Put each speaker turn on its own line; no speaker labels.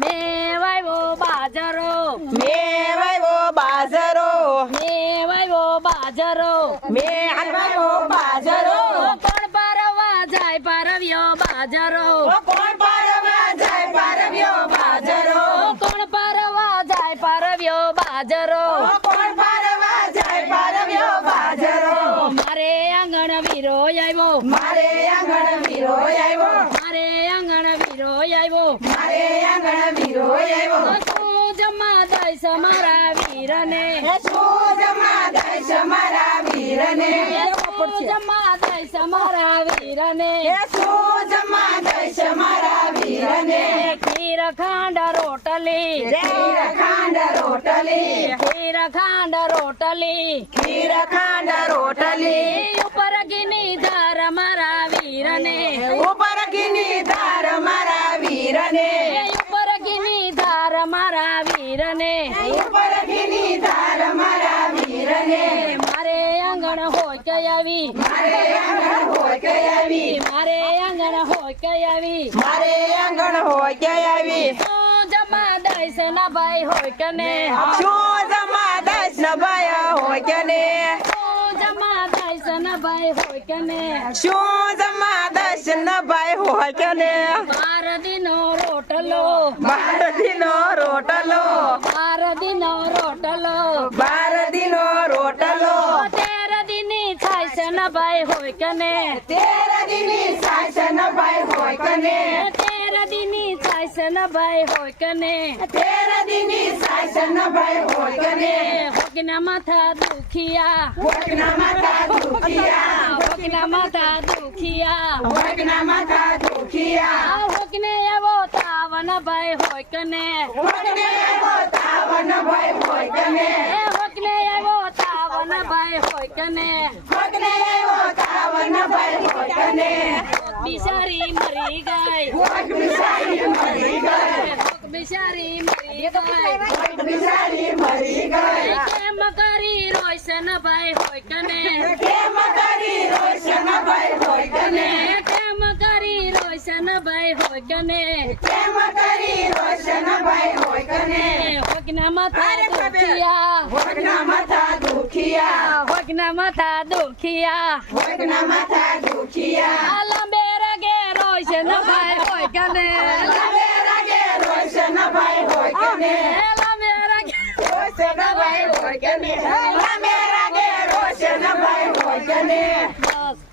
મેવાયો બાજરો.
મે વાવ્યો બાજરો.
મેવાયો બાજરો.
મે હલવાયો બાજરો.
કોણ પરવા જાય પરવ્યો બાજરો.
કોણ પારવા જાય પારવ્યો બાજરો.
કોણ પરવા જાય પરવ્યો બાજરો
ઓ કોણ પારવા જાય પારવ્યો બાજરો
મારે આંગણ વીરો આવ્યો
મારે આંગણ વીરો આવ્યો
મારે આંગણ વીરો આવ્યો
મારે આંગણ વીરો આવ્યો
તું જમા દઈશ મારા વીરને.
શું જમા દઈશ મારા વીરને.
તું જમા દઈશ મારા વીરને.
શું જમા દઈશ મારા વીરને.
ખીર ખાંડ રોટલી.
ખીર ખાંડ રોટલી.
ખીર ખાંડ રોટલી.
ખીર ખાંડ રોટલી.
ઉપર ગીની ધાર મારા વીરને.
ઉપર ગીની ધાર મારા વીરને.
ઉપર ગીની ધાર મારા વીરને.
ઉપર ગીની ધાર મારા વીરને.
મારે આંગણ હોય કે આવી.
મારે આંગણ હોય કે આવી
મારે આંગણ હોય કે આવી.
મારે આંગણ હોય કે આવી
તું જમા દઈશ ના ભાઈ હોય કે ને
શું જમા દઈશ ન ભાઈ હોય કે ને
તું જમા દઈશ ના ભાઈ હોય કે ને
શું જમા દઈશ ન ભાઈ હોય કે ને
બાર દિનો રોટલો
બાર દિનો રોટલો
બાર દિનો રોટલો
બાર દિનો રોટલો
તેર દિની થાય છે ના ભાઈ હોય કે ને
તેર દિની સાસ ન ભાઈ હોય કે ને
તેર દિની થાય છે ના ભાઈ હોય કને
તેર દિની સાસ ભાઈ હોય કને
હોકના માથા દુખિયા.
હોકના માથા દુખિયા.
હોકના માથા દુખિયા.
હોકના માથા દુખિયા.
હોકને એવો તાવન ભાઈ હોય કને
હોકને એવો તાવન ભાઈ હોય
કને હોકને એવો તાવન ભાઈ હોય કને
હોકને એવો તાવન ભાઈ હોય કે ને
બિચારી મરી ગઈ
વગ બિચારી મરી ગઈ
હોક બિચારી મરી ગઈ
વગ બિચારી મરી ગઈ
કેમ કરી રોશન ભાઈ હોય કે ને
કેમ કરી રોશન ભાઈ હોય કે ને
કેમ કરી રોશન ભાઈ હોય કે ને
કેમ કરી રોશન ભાઈ હોય કે ને
હોકના માથા દુખિયા
વગના
રોયશે ન
ભાઈ હોય કને
લાગે લાગે રોયશે ન ભાઈ હોય કને લામે
લાગે રોયશે ન ભાઈ હોય કને
લામે લાગે રોયશે
ન ભાઈ હોય કને